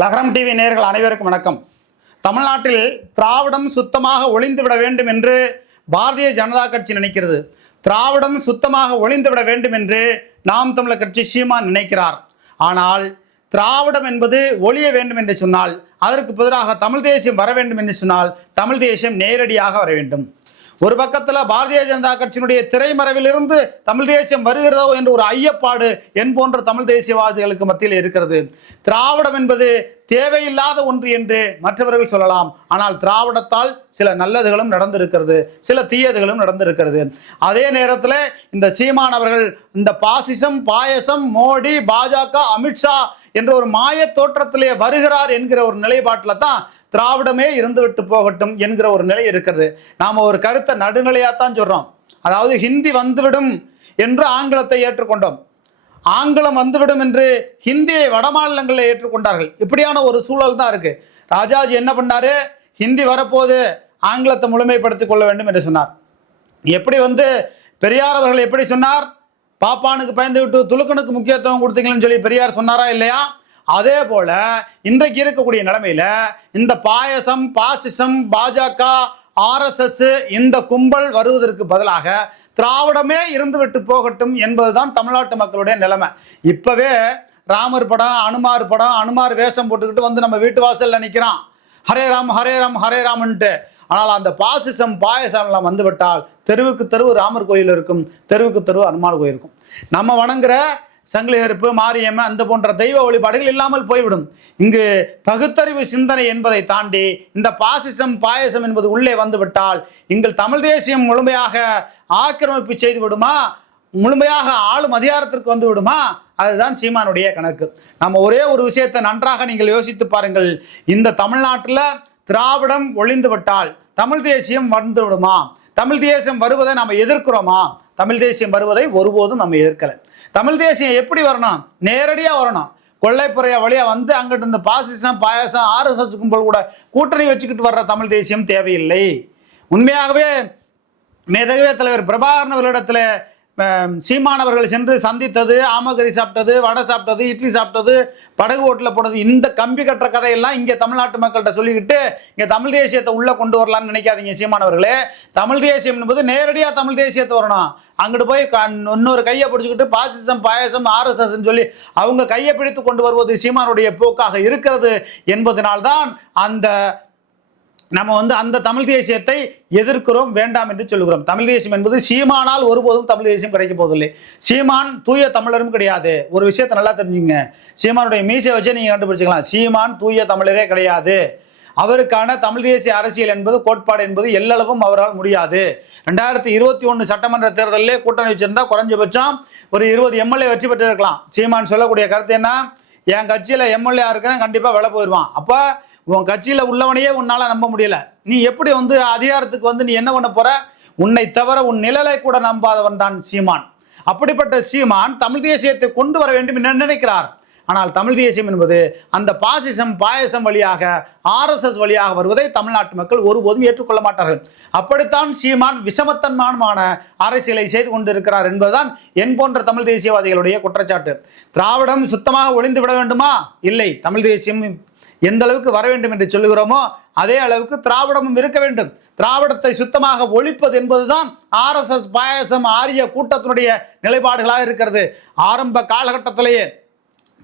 லகரம் டிவி நேர்கள் அனைவருக்கும் வணக்கம். தமிழ்நாட்டில் திராவிடம் சுத்தமாக ஒளிந்து விட வேண்டும் என்று பாரதிய ஜனதா கட்சி நினைக்கிறது. திராவிடம் சுத்தமாக ஒளிந்து விட வேண்டும் என்று நாம் தமிழர் கட்சி சீமான் நினைக்கிறார். ஆனால் திராவிடம் என்பது ஒளிய வேண்டும் என்று சொன்னால் அதற்கு பதிலாக தமிழ் தேசியம் வர வேண்டும் என்று சொன்னால் தமிழ் தேசியம் நேரடியாக வர வேண்டும். ஒரு பக்கத்தில் பாரதிய ஜனதா கட்சியினுடைய திரைமறைவிலிருந்து தமிழ் தேசியம் வருகிறதோ என்ற ஒரு ஐயப்பாடு என் போன்ற தமிழ் தேசியவாதிகளுக்கு மத்தியில் இருக்கிறது. திராவிடம் என்பது தேவையில்லாத ஒன்று என்று மற்றவர்கள் சொல்லலாம். ஆனால் திராவிடத்தால் சில நல்லதுகளும் நடந்திருக்கிறது சில தீயதுகளும் நடந்திருக்கிறது. அதே நேரத்தில் இந்த சீமானவர்கள் இந்த பாசிசம் பாயசம் மோடி பாஜக அமித்ஷா என்ற ஒரு மாய தோற்றத்திலே வருகிறார் என்கிற ஒரு நிலைப்பாட்டில் தான் திராவிடமே இருந்துவிட்டு போகட்டும் என்கிற ஒரு நிலை இருக்கிறது. நாம் ஒரு கருத்தை நடுநிலையாக தான் சொல்கிறோம் அதாவது ஹிந்தி வந்துவிடும் என்று ஆங்கிலத்தை ஏற்றுக்கொண்டோம். ஆங்கிலம் வந்துவிடும் என்று ஹிந்தியை வடமாநிலங்களில் ஏற்றுக்கொண்டார்கள். இப்படியான ஒரு சூழல் தான் இருக்குது ராஜாஜி என்ன பண்ணார்? ஹிந்தி வரப்போது ஆங்கிலத்தை முழுமைப்படுத்திக் கொள்ள வேண்டும் என்று சொன்னார். எப்படி வந்து பெரியார் அவர்கள் எப்படி சொன்னார்? பாப்பானுக்கு பயந்து விட்டு துலுக்கனுக்கு முக்கியத்துவம் கொடுத்தீங்கன்னு சொல்லி பெரியார் சொன்னாரா இல்லையா? அதே போல இன்றைக்கு இருக்கக்கூடிய நிலைமையில இந்த பாயசம் பாசிசம் பாஜக ஆர்எஸ்எஸ் இந்த கும்பல் வருவதற்கு பதிலாக திராவிடமே இருந்துவிட்டு போகட்டும் என்பதுதான் தமிழ்நாட்டு மக்களுடைய நிலைமை. இப்பவே ராமர் படம் அனுமார் படம் அனுமார் வேஷம் போட்டுக்கிட்டு வந்து நம்ம வீட்டு வாசல்ல நிற்கிறான் ஹரே ராம் ஹரே ராம் ஹரே ராம்ன்ட்டு. ஆனால் அந்த பாசிசம் பாயசம்லாம் வந்துவிட்டால் தெருவுக்கு தெருவு ராமர் கோயில் இருக்கும் தெருவுக்கு தெருவு அனுமார் கோயில் இருக்கும். நம்ம வணங்குற சங்கிலி கருப்பு மாரியம்மன் அந்த போன்ற தெய்வ வழிபாடுகள் இல்லாமல் போய்விடும். இங்கு பகுத்தறிவு சிந்தனை என்பதை தாண்டி இந்த பாசிசம் பாயசம் என்பது உள்ளே வந்துவிட்டால் எங்கள் தமிழ் தேசியம் முழுமையாக ஆக்கிரமிப்பு செய்து விடுமா? முழுமையாக ஆளும் அதிகாரத்திற்கு வந்து விடுமா? அதுதான் சீமானுடைய கணக்கு. நம்ம ஒரே ஒரு விஷயத்தை நன்றாக நீங்கள் யோசித்து பாருங்கள். இந்த தமிழ்நாட்டில் திராவிடம் ஒளிந்து விட்டால் தமிழ் தேசியம் வந்து விடுமா? தமிழ் தேசியம் வருவதை நாம் எதிர்க்கிறோமா? தமிழ் தேசியம் வருவதை ஒருபோதும் நம்ம எதிர்க்கலை. தமிழ் தேசியம் எப்படி வரணும்? நேரடியாக வரணும். கொள்ளைப்புறைய வழியாக வந்து அங்கிட்டு இந்த பாசிசம் பாயாசம் ஆர்எஸ்எஸ் கும்பல் கூட கூட்டணி வச்சுக்கிட்டு வர்ற தமிழ் தேசியம் தேவையில்லை. உண்மையாகவே மேதகவே தலைவர் பிரபாகரன் அவர்களிடத்தில் சீமானவர்கள் சென்று சந்தித்தது ஆமகரி சாப்பிட்டது வடை சாப்பிட்டது இட்லி சாப்பிட்டது படகு ஓட்டில் போனது. இந்த கம்பி கட்டுற கதையெல்லாம் இங்கே தமிழ்நாட்டு மக்கள்கிட்ட சொல்லிக்கிட்டு இங்கே தமிழ் தேசியத்தை உள்ளே கொண்டு வரலாம்னு நினைக்காதீங்க சீமானவர்களே. தமிழ் தேசியம் என்பது நேரடியாக தமிழ் தேசியத்தை வரணும். அங்கிட்டு போய் இன்னொரு கையை பிடிச்சிக்கிட்டு பாசிசம் பாயசம் ஆர்எஸ்எஸ்ன்னு சொல்லி அவங்க கையை பிடித்து கொண்டு வருவது சீமானுடைய போக்காக இருக்கிறது என்பதனால்தான் அந்த நம்ம வந்து அந்த தமிழ் தேசியத்தை எதிர்க்கிறோம் வேண்டாம் என்று சொல்லுகிறோம். தமிழ் தேசியம் என்பது சீமானால் ஒருபோதும் தமிழ் தேசியம் கிடைக்க போவதில்லை. சீமான் தூய தமிழரும் கிடையாது. ஒரு விஷயத்தை நல்லா தெரிஞ்சுங்க சீமானுடைய மீசை வச்சே நீங்கள் கண்டுபிடிச்சிக்கலாம். சீமான் தூய தமிழரே கிடையாது. அவருக்கான தமிழ் தேசிய அரசியல் என்பது கோட்பாடு என்பது எல்லளவும் அவரால் முடியாது. ரெண்டாயிரத்தி இருபத்தி ஒன்று சட்டமன்ற தேர்தலிலே கூட்டணி வச்சிருந்தா குறைஞ்சபட்சம் ஒரு இருபது எம்எல்ஏ வெற்றி பெற்றிருக்கலாம். சீமான் சொல்லக்கூடிய கருத்து என்ன? என் கட்சியில் எம்எல்ஏ இருக்கிறேன் கண்டிப்பாக வில போயிடுவான் அப்போ உன் கட்சியில் உள்ளவனையே உன்னால் நம்ப முடியல. நீ எப்படி வந்து அதிகாரத்துக்கு வந்து நீ என்ன பண்ண போற? உன்னை தவிர உன் நிழலை கூட நம்பாதவன் தான் சீமான். அப்படிப்பட்ட சீமான் தமிழ் தேசியத்தை கொண்டு வர வேண்டும் என்று நினைக்கிறார். ஆனால் தமிழ் தேசியம் என்பது அந்த பாசிசம் பாயசம் வழியாக ஆர்எஸ்எஸ் வழியாக வருவதை தமிழ்நாட்டு மக்கள் ஒருபோதும் ஏற்றுக்கொள்ள மாட்டார்கள். அப்படித்தான் சீமான் விஷமத்தன்மானமான அரசியலை செய்து கொண்டிருக்கிறார் என்பதுதான் என் போன்ற தமிழ் தேசியவாதிகளுடைய குற்றச்சாட்டு. திராவிடம் சுத்தமாக ஒளிந்து விட வேண்டுமா? இல்லை. தமிழ் தேசியம் எந்த அளவுக்கு வர வேண்டும் என்று சொல்லுகிறோமோ அதே அளவுக்கு திராவிடமும் இருக்க வேண்டும். திராவிடத்தை சுத்தமாக ஒழிப்பது என்பதுதான் ஆர்எஸ்எஸ் பாயசம் ஆரிய கூட்டத்தினுடைய நிலைப்பாடுகளாக இருக்கிறது. ஆரம்ப காலகட்டத்திலேயே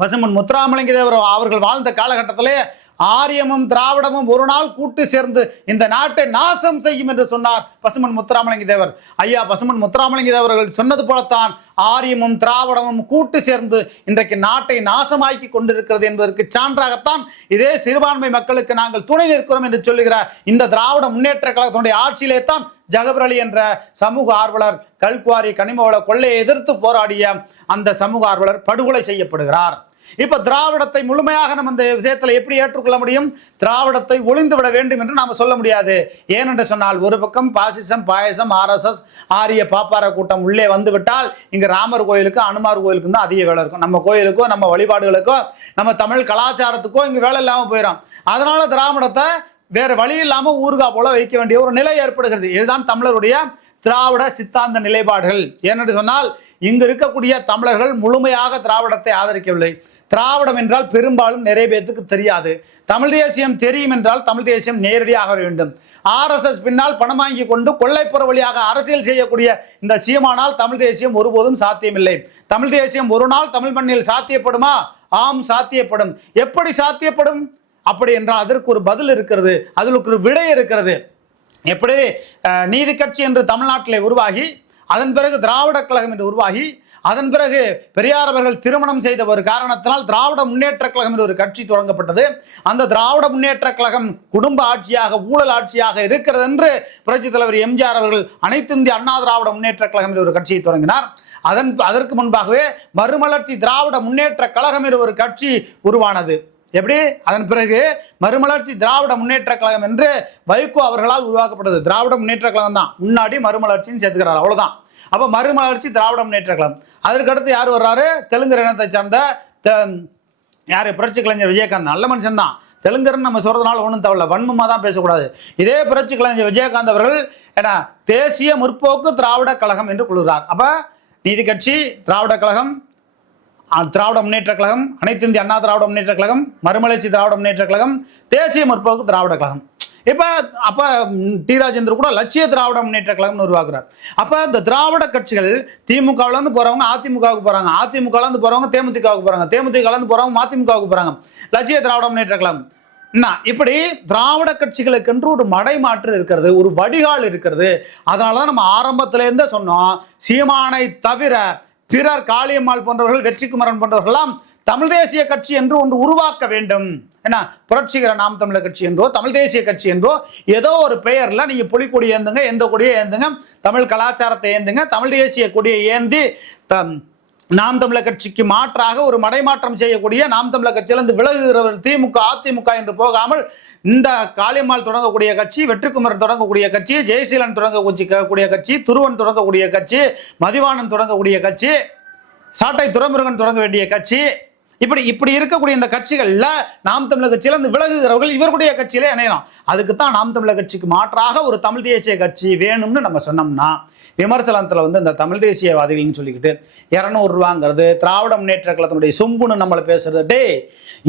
பசுமன் முத்துராமலிங்க தேவர் அவர்கள் வாழ்ந்த காலகட்டத்திலே ஆரியமும் திராவிடமும் ஒரு நாள் கூட்டு சேர்ந்து இந்த நாட்டை நாசம் செய்யும் என்று சொன்னார் பசுமன் முத்துராமலிங்க தேவர். ஐயா பசுமன் முத்துராமலிங்க தேவர்கள் சொன்னது போலத்தான் ஆரியமும் திராவிடமும் கூட்டு சேர்ந்து இன்றைக்கு நாட்டை நாசமாக்கி கொண்டிருக்கிறது என்பதற்கு சான்றாகத்தான் இதே சிறுபான்மை மக்களுக்கு நாங்கள் துணை நிற்கிறோம் என்று சொல்லுகிற இந்த திராவிட முன்னேற்ற கழகத்தினுடைய ஆட்சியிலே தான் ஜகபர் அலி என்ற சமூக ஆர்வலர் கல்குவாரி கனிமவள கொள்ளையை எதிர்த்து போராடிய அந்த சமூக ஆர்வலர் படுகொலை செய்யப்படுகிறார். இப்போ திராவிடத்தை முழுமையாக நம்ம இந்த விஷயத்துல எப்படி ஏற்றுக்கொள்ள முடியும்? திராவிடத்தை ஒளிந்து விட வேண்டும் என்று நாம சொல்ல முடியாது. ஏனென்று சொன்னால் ஒரு பக்கம் பாசிசம் பாயசம் ஆர்எஸ்எஸ் ஆரிய பாப்பார கூட்டம் உள்ளே வந்துவிட்டால் இங்கே ராமர் கோயிலுக்கு அனுமார் கோயிலுக்கும் தான் அதிக வேலை இருக்கும். நம்ம கோயிலுக்கோ நம்ம வழிபாடுகளுக்கோ நம்ம தமிழ் கலாச்சாரத்துக்கோ இங்கே வேலை இல்லாமல் போயிடும் அதனால திராவிடத்தை வேறு வழி இல்லாமல் ஊர்கா போல வைக்க வேண்டிய ஒரு நிலை ஏற்படுகிறது. இதுதான் தமிழருடைய திராவிட சித்தாந்த நிலைப்பாடுகள். ஏனென்று சொன்னால் இங்கு இருக்கக்கூடிய தமிழர்கள் முழுமையாக திராவிடத்தை ஆதரிக்கவில்லை. திராவிடம் என்றால் பெரும்பாலும் நிறைய பேர்த்துக்கு தெரியாது. தமிழ் தேசியம் தெரியும் என்றால் தமிழ் தேசியம் நேரடியாக வேண்டும். ஆர்எஸ்எஸ் பின்னால் பணம் வாங்கி கொண்டு கொள்ளைப்புற வழியாக அரசியல் செய்யக்கூடிய இந்த சீமானால் தமிழ் தேசியம் ஒருபோதும் சாத்தியமில்லை. தமிழ் தேசியம் ஒரு நாள் தமிழ் மண்ணில் சாத்தியப்படுமா? ஆம் சாத்தியப்படும். எப்படி சாத்தியப்படும்? அப்படி என்றால் அதற்கு ஒரு பதில் இருக்கிறது. அதற்கு ஒரு விடை இருக்கிறது. எப்படி? நீதி கட்சி என்று தமிழ்நாட்டிலே உருவாகி அதன் பிறகு திராவிட கழகம் என்று உருவாகி அதன் பிறகு பெரியார் அவர்கள் திருமணம் செய்த ஒரு காரணத்தினால் திராவிட முன்னேற்ற கழகம் என்று ஒரு கட்சி தொடங்கப்பட்டது. அந்த திராவிட முன்னேற்ற கழகம் குடும்ப ஆட்சியாக ஊழல் ஆட்சியாக இருக்கிறது என்று புரட்சித் தலைவர் எம்ஜிஆர் அவர்கள் அனைத்து இந்திய அண்ணா திராவிட முன்னேற்ற கழகம் என்று ஒரு கட்சியை தொடங்கினார். அதன் அதற்கு முன்பாகவே மறுமலர்ச்சி திராவிட முன்னேற்ற கழகம் என்று ஒரு கட்சி உருவானது. எப்படி? அதன் பிறகு மறுமலர்ச்சி திராவிட முன்னேற்ற கழகம் என்று வைகோ அவர்களால் உருவாக்கப்பட்டது. திராவிட முன்னேற்ற கழகம் தான் முன்னாடி மறுமலர்ச்சின்னு சேர்த்துக்கிறார். அவ்வளவுதான். அப்போ மறுமலர்ச்சி திராவிட முன்னேற்ற கழகம் அதற்கடுத்து யார் வர்றாரு? தெலுங்கு இனத்தை சேர்ந்த யார்? புரட்சி கலைஞர் விஜயகாந்த். நல்ல மனுஷன் தான். தெலுங்கர்னு நம்ம சொல்கிறதுனால ஒன்றும் தவிர வன்மமாக தான் பேசக்கூடாது. இதே புரட்சி கலைஞர் விஜயகாந்த் அவர்கள் என்ன தேசிய முற்போக்கு திராவிட கழகம் என்று கொள்கிறார். அப்போ நீதி கட்சி திராவிட கழகம் திராவிட முன்னேற்ற கழகம் அனைத்து இந்திய அண்ணா திராவிட முன்னேற்ற கழகம் மறுமலர்ச்சி திராவிட முன்னேற்ற கழகம் தேசிய முற்போக்கு திராவிட கழகம். இப்போ அப்போ டி. ராஜேந்தர் கூட லட்சிய திராவிட முன்னேற்ற கழகம்னு உருவாக்குறார். அப்போ இந்த திராவிட கட்சிகள் திமுகவிலேருந்து போகிறவங்க அதிமுகவுக்கு போகிறாங்க அதிமுகலேருந்து போகிறவங்க தேமுதிகவுக்கு போகிறாங்க தேமுதிகலேருந்து போகிறவங்க மதிமுகவுக்கு போகிறாங்க லட்சிய திராவிட முன்னேற்ற கழகம். என்ன? இப்படி திராவிட கட்சிகளுக்கென்று ஒரு மடைமாற்று இருக்கிறது ஒரு வடிகால் இருக்கிறது. அதனால தான் நம்ம ஆரம்பத்திலேருந்தே சொன்னோம் சீமானை தவிர பிறர் காளியம்மாள் போன்றவர்கள் வெற்றிக்குமரன் போன்றவர்கள்லாம் தமிழ் தேசிய கட்சி என்று ஒன்று உருவாக்க வேண்டும். என்ன புரட்சிகர நாம் தமிழர் கட்சி என்றோ தமிழ் தேசிய கட்சி என்றோ ஏதோ ஒரு பெயரில் நீங்கள் புலிக்கொடி ஏந்துங்க எந்த கொடியை ஏந்துங்க தமிழ் கலாச்சாரத்தை ஏந்துங்க தமிழ் தேசிய கொடியை ஏந்தி த நாம் தமிழர் கட்சிக்கு மாற்றாக ஒரு மடைமாற்றம் செய்யக்கூடிய நாம் தமிழர் கட்சியிலிருந்து விலகுகிறவர் திமுக அதிமுக என்று போகாமல் இந்த காளியம்மாள் தொடங்கக்கூடிய கட்சி வெற்றிக்குமரன் தொடங்கக்கூடிய கட்சி ஜெயசீலன் தொடங்கக்கூடிய கட்சி துருவன் தொடங்கக்கூடிய கட்சி மதிவாணன் தொடங்கக்கூடிய கட்சி சாட்டை துறைமுருகன் தொடங்க வேண்டிய கட்சி இப்படி இப்படி இருக்கக்கூடிய இந்த கட்சிகள்ல நாம் தமிழர் கட்சியில இருந்து விலகுகிறவர்கள் இவர்களுடைய கட்சியிலே இணையலாம். அதுக்கு தான் நாம் தமிழர் கட்சிக்கு மாற்றாக ஒரு தமிழ் தேசிய கட்சி வேணும்னு நம்ம சொன்னோம்னா விமர்சனத்தில் வந்து இந்த தமிழ் தேசியவாதிகள்னு சொல்லிக்கிட்டு இரநூறுவாங்கிறது திராவிட முன்னேற்ற கழகத்தினுடைய சொம்புன்னு நம்மளை பேசுறது. டே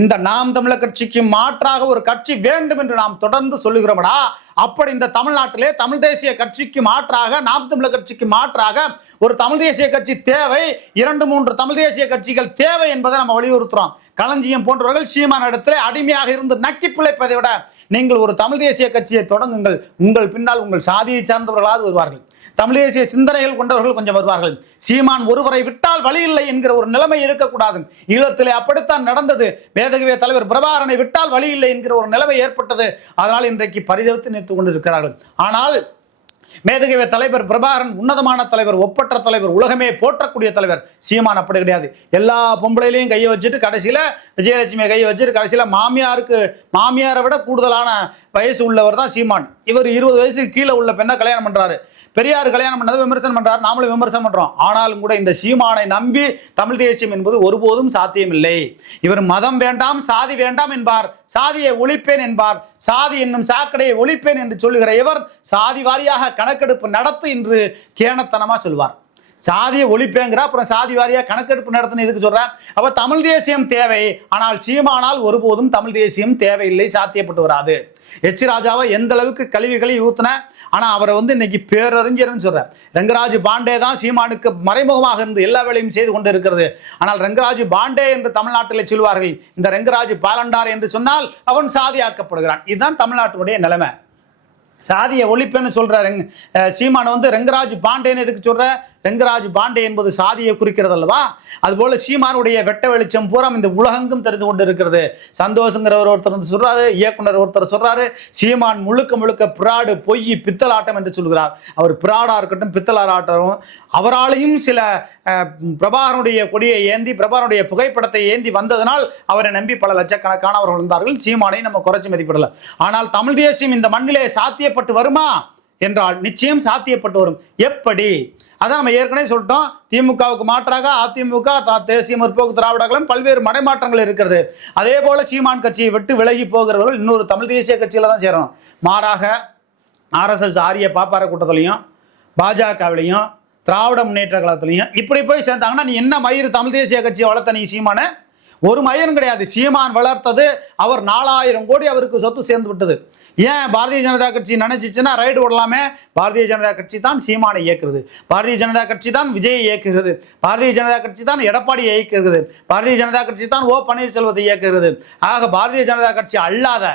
இந்த நாம் தமிழர் கட்சிக்கு மாற்றாக ஒரு கட்சி வேண்டும் என்று நாம் தொடர்ந்து சொல்லுகிறோம்டா. அப்படி இந்த தமிழ்நாட்டிலே தமிழ் தேசிய கட்சிக்கு மாற்றாக நாம் தமிழர் கட்சிக்கு மாற்றாக ஒரு தமிழ் தேசிய கட்சி தேவை. இரண்டு மூன்று தமிழ் தேசிய கட்சிகள் தேவை என்பதை நம்ம வலியுறுத்துறோம். களஞ்சியம் போன்றவர்கள் சீமான இடத்துல அடிமையாக இருந்து நக்கி பிழைப்பதை விட நீங்கள் ஒரு தமிழ் தேசிய கட்சியை தொடங்குங்கள். உங்கள் பின்னால் உங்கள் சாதியை சார்ந்தவர்களாவது வருவார்கள். தமிழ் தேசிய சிந்தனைகள் கொண்டவர்கள் கொஞ்சம் வருவார்கள். சீமான் ஒருவரை விட்டால் வழி இல்லை என்கிற ஒரு நிலைமை இருக்கக்கூடாது. ஈழத்திலே அப்படித்தான் நடந்தது. வேதகவிய தலைவர் பிரபாகரனை விட்டால் வழி இல்லை என்கிற ஒரு நிலைமை ஏற்பட்டது. அதனால் இன்றைக்கு பரிதவித்து நிறுத்து கொண்டிருக்கிறார்கள். ஆனால் மேதகவிய தலைவர் பிரபாகரன் உன்னதமான தலைவர் ஒப்பற்ற தலைவர் உலகமே போற்றக்கூடிய தலைவர். சீமான் அப்படி கிடையாது. எல்லா பொம்பளையிலையும் கையை வச்சுட்டு கடைசியில் விஜயலட்சுமியை கையை வச்சுட்டு கடைசியில் மாமியாருக்கு மாமியாரை விட கூடுதலான வயசு உள்ளவர் தான் சீமான். இவர் இருபது வயசுக்கு கீழே உள்ள பெண்ணை கல்யாணம் பண்ணுறாரு பெரியார் கல்யாணம் பண்ணது விமர்சனம் பண்றாரு நாமளும் விமர்சனம் பண்றோம். ஆனாலும் கூட இந்த சீமானை நம்பி தமிழ் தேசியம் என்பது ஒருபோதும் சாத்தியமில்லை. இவர் மதம் வேண்டாம் சாதி வேண்டாம் என்பார். சாதியை ஒழிப்பேன் என்பார். சாதி என்னும் சாக்கடையை ஒழிப்பேன் என்று சொல்லுகிற இவர் சாதி வாரியாக கணக்கெடுப்பு நடத்து என்று கேணத்தனமா சொல்வார். சாதியை ஒழிப்பேங்கிற அப்புறம் சாதி வாரியாக கணக்கெடுப்பு நடத்துன்னு எதுக்கு சொல்கிறேன் அப்போ தமிழ் தேசியம் தேவை. ஆனால் சீமானால் ஒருபோதும் தமிழ் தேசியம் தேவையில்லை சாத்தியப்பட்டு வராது. எச் ராஜாவை எந்த அளவுக்கு கழிவுகளை ஊத்துன? ஆனால் அவரை வந்து இன்னைக்கு பேரறிஞர்னு சொல்கிறார் ரங்கராஜ் பாண்டே தான் சீமானுக்கு மறைமுகமாக இருந்து எல்லா வேலையும் செய்து கொண்டு இருக்கிறது ஆனால் ரங்கராஜ் பாண்டே என்று தமிழ்நாட்டில் சொல்வார்கள் இந்த ரங்கராஜ் பாலண்டார் என்று சொன்னால் அவன் சாதியாக்கப்படுகிறான். இதுதான் தமிழ்நாட்டினுடைய நிலைமை. சாதியை ஒழிப்புன்னு சொல்ற ரெங் சீமான் வந்து ரெங்கராஜ் பாண்டேன்னு எதுக்கு சொல்கிற ரெங்கராஜ் பாண்டே என்பது சாதியை குறிக்கிறது அல்லவா? அதுபோல சீமானுடைய வெட்ட வெளிச்சம் பூரா இந்த உலகெங்கும் தெரிந்து கொண்டு இருக்கிறது சந்தோஷங்கிறவர் ஒருத்தர் வந்து சொல்றாரு இயக்குனர் ஒருத்தர் சொல்றாரு சீமான் முழுக்க முழுக்க பிராடு பொய் பித்தலாட்டம் என்று சொல்கிறார். அவர் பிராடா இருக்கட்டும் பித்தலாராட்டம் அவராலையும் சில அஹ், பிரபாகரனுடைய கொடியை ஏந்தி பிரபாகரனுடைய புகைப்படத்தை ஏந்தி வந்ததனால் அவரை நம்பி பல லட்சக்கணக்கானவர்கள் இருந்தார்கள் சீமானை நம்ம குறைச்சி மதிப்பிடல. ஆனால் தமிழ் தேசியம் இந்த மண்ணிலே சாத்தியப்பட்டு வருமா? என்றால் நிச்சயம் சாத்தியப்பட்டு வரும். எப்படி? அதான் நம்ம ஏற்கனவே சொல்லிட்டோம். திமுகவுக்கு மாற்றாக அதிமுக தேசிய முற்போக்கு திராவிட கழகம் பல்வேறு மடைமாற்றங்கள் இருக்கிறது. அதே போல சீமான் கட்சியை விட்டு விலகி போகிறவர்கள் இன்னொரு தமிழ் தேசிய கட்சியில தான் சேரணும். மாறாக ஆர்எஸ்எஸ் ஆரிய பாப்பார கூட்டத்திலையும் பாஜகவிலையும் திராவிட முன்னேற்ற கழகத்திலையும் இப்படி போய் சேர்ந்தாங்கன்னா நீ என்ன மயிறு தமிழ் தேசிய கட்சியை வளர்த்த நீ சீமான? ஒரு மயிரும் கிடையாது. சீமான் வளர்த்தது அவர் நாலாயிரம் கோடி அவருக்கு சொத்து சேர்ந்து விட்டது. ஏன் பாரதிய ஜனதா கட்சி நினைச்சிச்சுன்னா ரைடு ஓடலாமே? பாரதிய ஜனதா கட்சி தான் சீமானை இயக்குறது பாரதிய ஜனதா கட்சி தான் விஜயை இயக்குகிறது பாரதிய ஜனதா கட்சி தான் எடப்பாடியை இயக்குகிறது பாரதிய ஜனதா கட்சி தான் ஓ பன்னீர்செல்வத்தை இயக்குகிறது ஆக பாரதிய ஜனதா கட்சி அல்லாத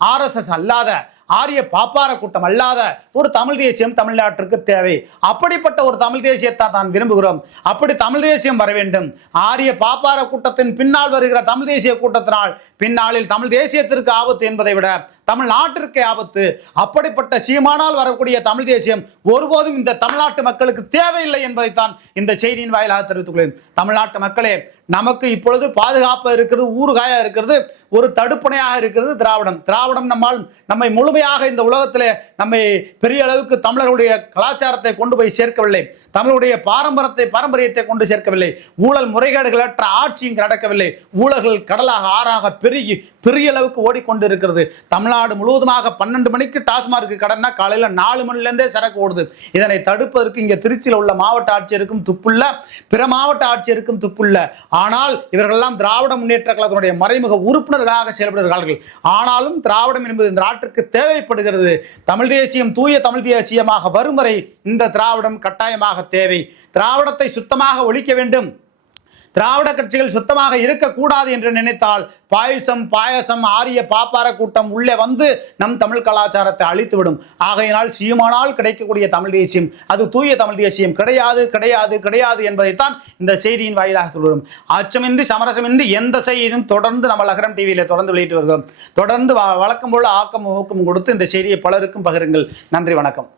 ஆர்எஸ்எஸ் அல்லாத ஆரிய பாப்பார கூட்டம் அல்லாத ஒரு தமிழ் தேசியம் தமிழ்நாட்டிற்கு தேவை. அப்படிப்பட்ட ஒரு தமிழ் தேசியத்தை தான் விரும்புகிறோம். அப்படி தமிழ் தேசியம் வர வேண்டும். ஆரிய பாப்பார கூட்டத்தின் பின்னால் வருகிற தமிழ் தேசிய கூட்டத்தினால் பின்னாளில் தமிழ் தேசியத்திற்கு ஆபத்து என்பதை விட தமிழ்நாட்டிற்கு ஆபத்து. அப்படிப்பட்ட சீமானால் வரக்கூடிய தமிழ் தேசியம் ஒருபோதும் இந்த தமிழ்நாட்டு மக்களுக்கு தேவையில்லை என்பதைத்தான் இந்த செய்தியின் வாயிலாக தெரிவித்துக் கொள்கிறேன். தமிழ்நாட்டு மக்களே நமக்கு இப்பொழுது பாதுகாப்பாக இருக்கிறது ஊறுகாயாக இருக்கிறது ஒரு தடுப்பணையாக இருக்கிறது திராவிடம். திராவிடம் நம்மால் நம்மை முழுமையாக இந்த உலகத்திலே நம்மை பெரிய அளவுக்கு தமிழர்களுடைய கலாச்சாரத்தை கொண்டு போய் சேர்க்கவில்லை. தமிழுடைய பாரம்பரியத்தை பாரம்பரியத்தை கொண்டு சேர்க்கவில்லை. ஊழல் முறைகேடுகளற்ற ஆட்சி இங்கு நடக்கவில்லை. ஊழல்கள் கடலாக ஆறாக பெருகி பெரிய அளவுக்கு ஓடிக்கொண்டு இருக்கிறது தமிழ்நாடு முழுவதுமாக பன்னெண்டு மணிக்கு டாஸ்மார்க்கு கடன்னா காலையில் நாலு மணிலேருந்தே சரக்கு ஓடுது. இதனை தடுப்பதற்கு இங்கே திருச்சியில் உள்ள மாவட்ட ஆட்சியருக்கும் துப்புள்ள பிற மாவட்ட ஆட்சியருக்கும் துப்புள்ள ஆனால் இவர்களெல்லாம் திராவிட முன்னேற்ற கழகத்தினுடைய மறைமுக உறுப்பினர்களாக செயல்படுகிறார்கள். ஆனாலும் திராவிடம் என்பது இந்த நாட்டிற்கு தேவைப்படுகிறது. தமிழ் தேசியம் தூய தமிழ் தேசியமாக வரும் வரை இந்த திராவிடம் கட்டாயமாக தேவை. திராவிடத்தை சுத்தமாக ஒழிக்க வேண்டும். திராவிட கட்சிகள் சுத்தமாக இருக்கக்கூடாது என்று நினைத்தால் பாயசம் பாயசம் ஆரிய பாப்பார கூட்டம் உள்ளே வந்து நம் தமிழ் கலாச்சாரத்தை அழித்துவிடும். ஆகையினால் சீமானால் கிடைக்கக்கூடிய தமிழ் தேசியம் அது தூய தமிழ் தேசியம். கிடையாது கிடையாது கிடையாது என்பதைத்தான் இந்த செய்தியின் வாயிலாக சொல்கிறோம். அச்சமின்றி சமரசமின்றி எந்த செய்தியும் தொடர்ந்து நம்ம லகரம் டிவியில் தொடர்ந்து வெளியிட்டு வருகிறோம். தொடர்ந்து வ- வழக்கம் போல ஆக்கம் ஊக்கம் கொடுத்து இந்த செய்தியை பலருக்கும் பகிருங்கள். நன்றி வணக்கம்.